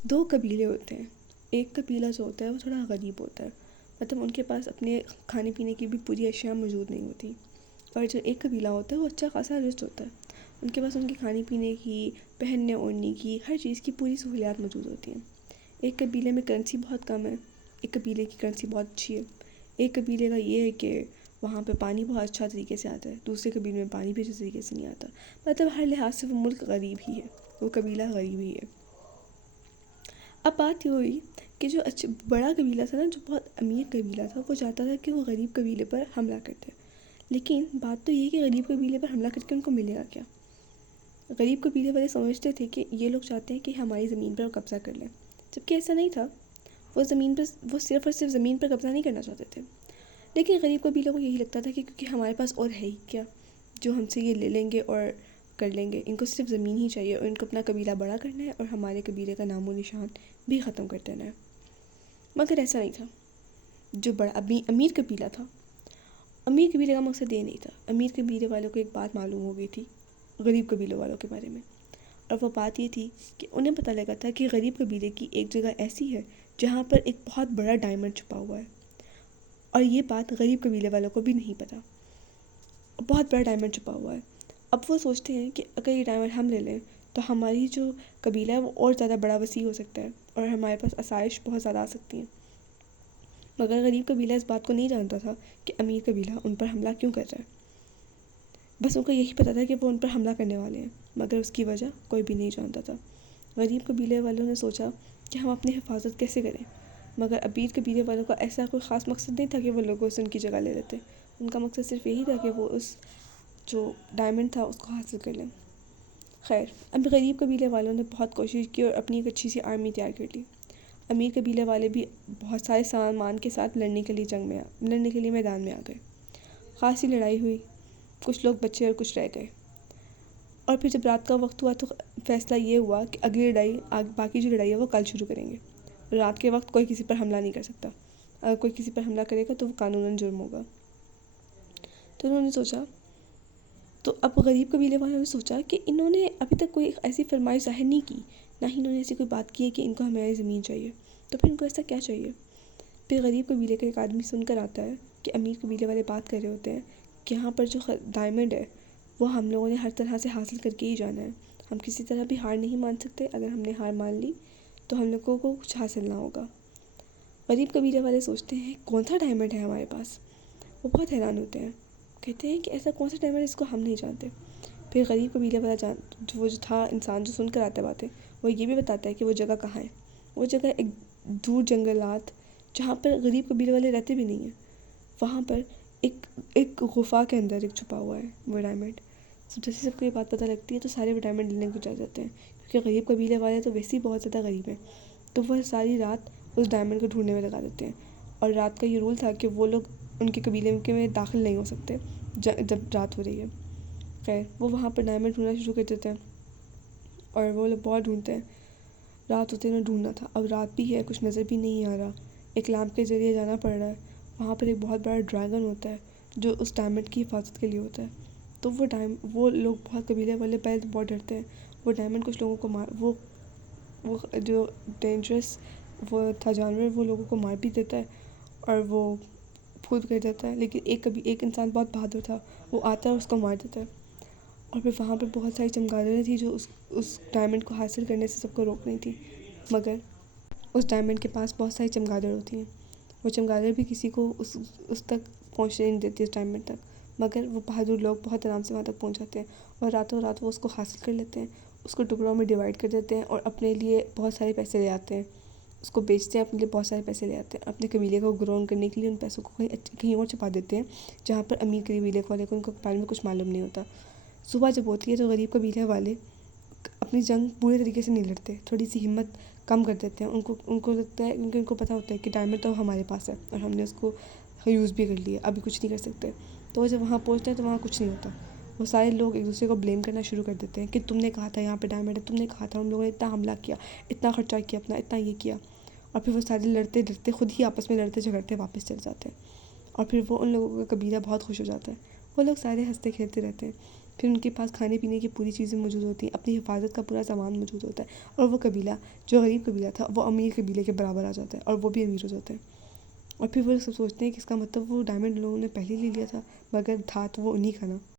دو قبیلے ہوتے ہیں. ایک قبیلہ جو ہوتا ہے وہ تھوڑا غریب ہوتا ہے، مطلب ان کے پاس اپنے کھانے پینے کی بھی پوری اشیاء موجود نہیں ہوتی. اور جو ایک قبیلہ ہوتا ہے وہ اچھا خاصا رچ ہوتا ہے، ان کے پاس ان کی کھانے پینے کی، پہننے اوڑھنے کی، ہر چیز کی پوری سہولیات موجود ہوتی ہیں. ایک قبیلے میں کرنسی بہت کم ہے، ایک قبیلے کی کرنسی بہت اچھی ہے. ایک قبیلے کا یہ ہے کہ وہاں پہ پانی بہت اچھا طریقے سے آتا ہے، دوسرے قبیلے میں پانی بھی اچھے طریقے سے نہیں آتا. مطلب ہر لحاظ سے وہ ملک غریب ہی ہے، وہ قبیلہ غریب ہی ہے. اب بات یہ ہوئی کہ جو بڑا قبیلہ تھا نا، جو بہت امیر قبیلہ تھا، وہ چاہتا تھا کہ وہ غریب قبیلے پر حملہ کرتے. لیکن بات تو یہ کہ غریب قبیلے پر حملہ کر کے ان کو ملے گا کیا؟ غریب قبیلے والے سمجھتے تھے کہ یہ لوگ چاہتے ہیں کہ ہماری زمین پر قبضہ کر لیں، جبکہ ایسا نہیں تھا. وہ صرف اور صرف زمین پر قبضہ نہیں کرنا چاہتے تھے. لیکن غریب قبیلے کو یہی لگتا تھا کہ کیونکہ ہمارے پاس اور ہے ہی کیا جو ہم سے یہ لے لیں گے اور کر لیں گے. ان کو صرف زمین ہی چاہیے اور ان کو اپنا قبیلہ بڑا کرنا ہے اور ہمارے قبیلے کا نام و نشان بھی ختم کر دینا ہے. مگر ایسا نہیں تھا. جو بڑا امیر قبیلہ تھا، امیر قبیلے کا مقصد یہ نہیں تھا. امیر قبیلے والوں کو ایک بات معلوم ہو گئی تھی غریب قبیلوں والوں کے بارے میں، اور وہ بات یہ تھی کہ انہیں پتہ لگا تھا کہ غریب قبیلے کی ایک جگہ ایسی ہے جہاں پر ایک بہت بڑا ڈائمنڈ چھپا ہوا ہے. اور یہ بات غریب قبیلے والوں کو بھی نہیں پتہ. بہت بڑا ڈائمنڈ چھپا ہوا ہے. اب وہ سوچتے ہیں کہ اگر یہ ڈائمنڈ ہم لے لیں تو ہماری جو قبیلہ ہے وہ اور زیادہ بڑا وسیع ہو سکتا ہے اور ہمارے پاس آسائش بہت زیادہ آ سکتی ہیں. مگر غریب قبیلہ اس بات کو نہیں جانتا تھا کہ امیر قبیلہ ان پر حملہ کیوں کر رہا ہے. بس ان کو یہی پتہ تھا کہ وہ ان پر حملہ کرنے والے ہیں، مگر اس کی وجہ کوئی بھی نہیں جانتا تھا. غریب قبیلے والوں نے سوچا کہ ہم اپنی حفاظت کیسے کریں. مگر امیر قبیلے والوں کا ایسا کوئی خاص مقصد نہیں تھا کہ وہ لوگوں سے ان کی جگہ لے لیتے. ان کا مقصد صرف یہی تھا کہ وہ اس جو ڈائمنڈ تھا اس کو حاصل کر لیں. خیر، اب غریب قبیلے والوں نے بہت کوشش کی اور اپنی ایک اچھی سی آرمی تیار کر لی. امیر قبیلے والے بھی بہت سارے سامان کے ساتھ لڑنے کے لیے میدان میں آ گئے. خاصی لڑائی ہوئی، کچھ لوگ بچے اور کچھ رہ گئے. اور پھر جب رات کا وقت ہوا تو فیصلہ یہ ہوا کہ اگلی لڑائی باقی جو لڑائی ہے وہ کل شروع کریں گے. رات کے وقت کوئی کسی پر حملہ نہیں کر سکتا. اگر کوئی کسی پر حملہ کرے گا تو وہ قانوناً جرم ہوگا. تو انہوں نے سوچا، تو اب غریب قبیلے والوں نے سوچا کہ انہوں نے ابھی تک کوئی ایسی فرمائش ظاہر نہیں کی، نہ ہی انہوں نے ایسی کوئی بات کی ہے کہ ان کو ہماری زمین چاہیے، تو پھر ان کو ایسا کیا چاہیے. پھر غریب قبیلے کا ایک آدمی سن کر آتا ہے کہ امیر قبیلے والے بات کر رہے ہوتے ہیں کہ یہاں پر جو ڈائمنڈ ہے وہ ہم لوگوں نے ہر طرح سے حاصل کر کے ہی جانا ہے. ہم کسی طرح بھی ہار نہیں مان سکتے. اگر ہم نے ہار مان لی تو ہم لوگوں کو کچھ حاصل نہ ہوگا. غریب قبیلے والے سوچتے ہیں کون سا ڈائمنڈ ہے ہمارے پاس. وہ بہت حیران ہوتے ہیں، کہتے ہیں کہ ایسا کون سا ڈائمنڈ ہے جس کو ہم نہیں جانتے. پھر غریب قبیلے والا وہ جو تھا انسان جو سن کر آتا باتیں، وہ یہ بھی بتاتا ہے کہ وہ جگہ کہاں ہے. وہ جگہ ایک دور جنگلات جہاں پر غریب قبیلے والے رہتے بھی نہیں ہیں، وہاں پر ایک غفا کے اندر ایک چھپا ہوا ہے وہ ڈائمنڈ. جیسے سب کو یہ بات پتہ لگتی ہے تو سارے وہ ڈائمنڈ لینے کو جا جاتے ہیں، کیونکہ غریب قبیلے والے تو ویسے ہی بہت زیادہ غریب ہیں. تو وہ ساری رات اس ڈائمنڈ کو ڈھونڈنے میں لگا دیتے ہیں. اور رات کا یہ رول تھا کہ وہ لوگ ان کے قبیلے میں داخل نہیں ہو سکتے جب رات ہو رہی ہے. خیر، وہ وہاں پر ڈائمنڈ ڈھونڈنا شروع کر دیتے ہیں اور وہ لوگ بہت ڈھونڈتے ہیں. رات ہوتے انہیں ڈھونڈنا تھا، اب رات بھی ہے، کچھ نظر بھی نہیں آ رہا. ایک لیمپ کے ذریعے جانا پڑ رہا ہے. وہاں پر ایک بہت بڑا ڈریگن ہوتا ہے جو اس ڈائمنڈ کی حفاظت کے لیے ہوتا ہے. تو وہ لوگ بہت قبیلے والے پہلے تو بہت ڈرتے ہیں. وہ ڈائمنڈ کچھ لوگوں کو وہ جو ڈینجرس وہ تھا جانور، وہ لوگوں کو مار بھی دیتا ہے اور وہ خود کر دیتا ہے. لیکن ایک انسان بہت بہادر تھا، وہ آتا ہے اور اس کو مار دیتا ہے. اور پھر وہاں پہ بہت ساری چمگادڑیں تھیں جو اس ڈائمنڈ کو حاصل کرنے سے سب کو روک رہی تھیں. مگر اس ڈائمنڈ کے پاس بہت ساری چمگادڑ ہوتی ہیں. وہ چمگادڑ بھی کسی کو اس تک پہنچنے نہیں دیتی، اس ڈائمنڈ تک. مگر وہ بہادر لوگ بہت آرام سے وہاں تک پہنچ جاتے ہیں اور راتوں رات وہ اس کو حاصل کر لیتے ہیں. اس کو ٹکڑوں میں ڈیوائڈ کر دیتے ہیں اور اپنے لیے بہت سارے پیسے لے آتے ہیں. اس کو بیچتے ہیں، اپنے لیے بہت سارے پیسے لے آتے ہیں. اپنے قبیلے کو گرو کرنے کے لیے ان پیسوں کو کہیں اور چھپا دیتے ہیں جہاں پر امیر قبیلے والے کو ان کے بارے میں کچھ معلوم نہیں ہوتا. صبح جب ہوتی ہے تو غریب قبیلے والے اپنی جنگ پورے طریقے سے نہیں لڑتے، تھوڑی سی ہمت کم کر دیتے ہیں. ان کو لگتا ہے، کیونکہ ان کو پتہ ہوتا ہے کہ ڈائمنڈ تو ہمارے پاس ہے اور ہم نے اس کو یوز بھی کر لیا، ابھی کچھ نہیں کر سکتے. تو وہ جب وہاں پہنچتے ہیں تو وہاں کچھ نہیں ہوتا. وہ سارے لوگ ایک دوسرے کو بلیم کرنا شروع کر دیتے ہیں کہ تم نے کہا تھا یہاں پہ ڈائمنڈ ہے، تم نے کہا تھا. ہم لوگوں نے اتنا حملہ کیا، اتنا خرچہ کیا اپنا، اتنا یہ کیا. اور پھر وہ سارے لڑتے خود ہی آپس میں لڑتے جھگڑتے واپس چل جاتے ہیں. اور پھر وہ ان لوگوں کا قبیلہ بہت خوش ہو جاتا ہے. وہ لوگ سارے ہنستے کھیلتے رہتے ہیں. پھر ان کے پاس کھانے پینے کی پوری چیزیں موجود ہوتی ہیں، اپنی حفاظت کا پورا سامان موجود ہوتا ہے، اور وہ قبیلہ جو غریب قبیلہ تھا وہ امیر قبیلے کے برابر آ جاتا ہے، اور وہ بھی امیر ہو جاتے ہیں۔ اور پھر وہ سب سوچتے ہیں کہ اس کا مطلب وہ ڈائمنڈ لوگوں نے پہلے لے لیا تھا، مگر تھا تو وہ انہی کا نا۔